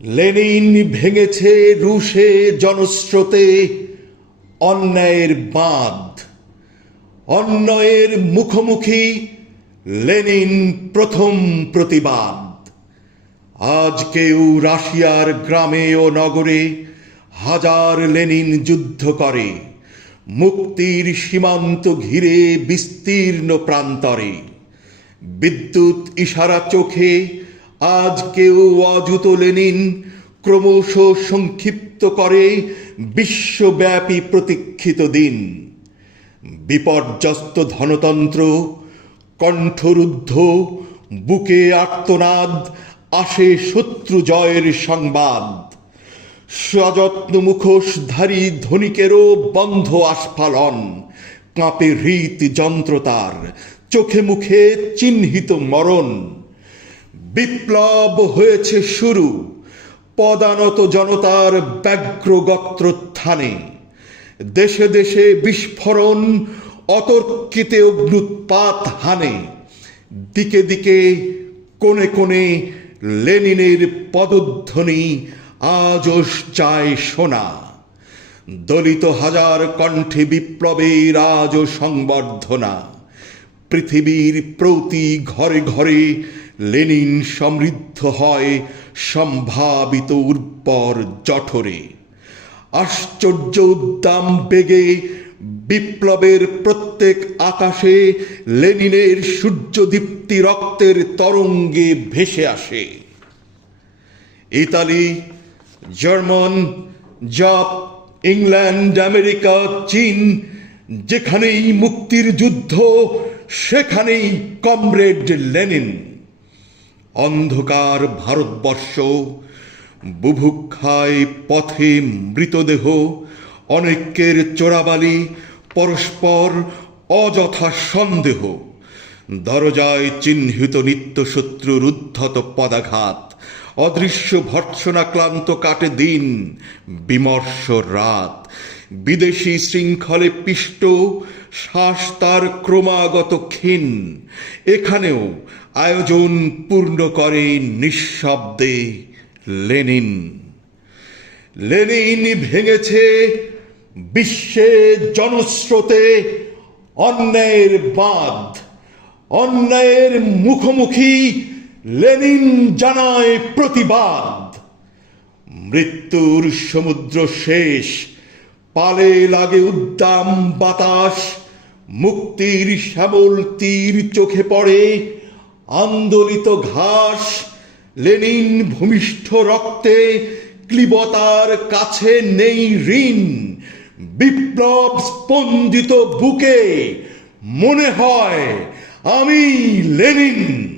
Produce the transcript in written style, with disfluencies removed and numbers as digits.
Lenin ভেঙেছে রুশে জনস্রোতে অন্যায়ের বাঁধ। অন্যায়ের মুখোমুখি লেনিন প্রথম প্রতিবাদ। আজ কেউ রাশিয়ার গ্রামে ও নগরে হাজার লেনিন যুদ্ধ করে, মুক্তির সীমান্ত ঘিরে বিস্তীর্ণ প্রান্তরে। বিদ্যুৎ ইশারা চোখে আজ কেউ অযুত লেনিন ক্রমশ সংক্ষিপ্ত করে বিশ্বব্যাপী প্রতীক্ষিত দিন। বিপর্যস্ত ধনতন্ত্র কণ্ঠরুদ্ধ, বুকে আর্তনাদ, আসে শত্রু জয়ের সংবাদ। সযত্ন মুখোশধারী ধনিকেরও বন্ধ আস্ফালন, কাঁপে হৃৎ যন্ত্রতার, চোখে মুখে চিহ্নিত মরণ। বিপ্লব হয়েছে শুরু, পদানত জনতার ব্যগ্র গত্রোত্থানে। দেশে দেশে বিস্ফোরণ, অতর্কিতে অগ্ন্যুৎপাত হানে। দিকে দিকে কোণে কোণে লেনিনের পদধ্বনি আজও চায় শোনা। দলিত হাজার কণ্ঠে বিপ্লবের আজও সংবর্ধনা। পৃথিবীর প্রতি ঘরে ঘরে লেনিন সমৃদ্ধ হয় সম্ভাবিত উর্বর জঠরে। আশ্চর্য উদ্দাম বেগে বিপ্লবের প্রত্যেক আকাশে লেনিনের সূর্যদীপ্তি রক্তের তরঙ্গে ভেসে আসে। ইতালি, জার্মান, জাপ, ইংল্যান্ড, আমেরিকা, চীন, যেখানেই মুক্তির যুদ্ধ সেখানেই কমরেড লেনিন। অন্ধকার ভারতবর্ষ, বুভুক্ষায় পথে মৃতদেহ, অনৈক্যের চোরাবালি, পরস্পর অযথা সন্দেহ। দরজায় চিহ্নিত নিত্য শত্রুর উদ্ধত পদাঘাত, অদৃশ্য ভর্ৎসনা ক্লান্ত কাটে দিন, বিমর্ষ রাত। বিদেশি শৃঙ্খলে পিষ্ট, শ্বাস তার ক্রমাগত ক্ষীণ। এখানেও আয়োজন পূর্ণ করে নিঃশব্দে লেনিন। লেনিন ভেঙেছে বিশ্বে জনস্রোতে অন্যায়ের বাঁধ। অন্যায়ের মুখোমুখি লেনিন জানায় প্রতিবাদ। মৃত্যুর সমুদ্র শেষ, পালে লাগে উদ্দাম বাতাস। মুক্তির শ্যামল তীর চোখে পড়ে আন্দোলিত ঘাস। লেনিন ভূমিষ্ঠ রক্তে ক্লীবতার কাছে নেই ঋণ। বিপ্লব স্পন্দিত বুকে মনে হয় আমি লেনিন।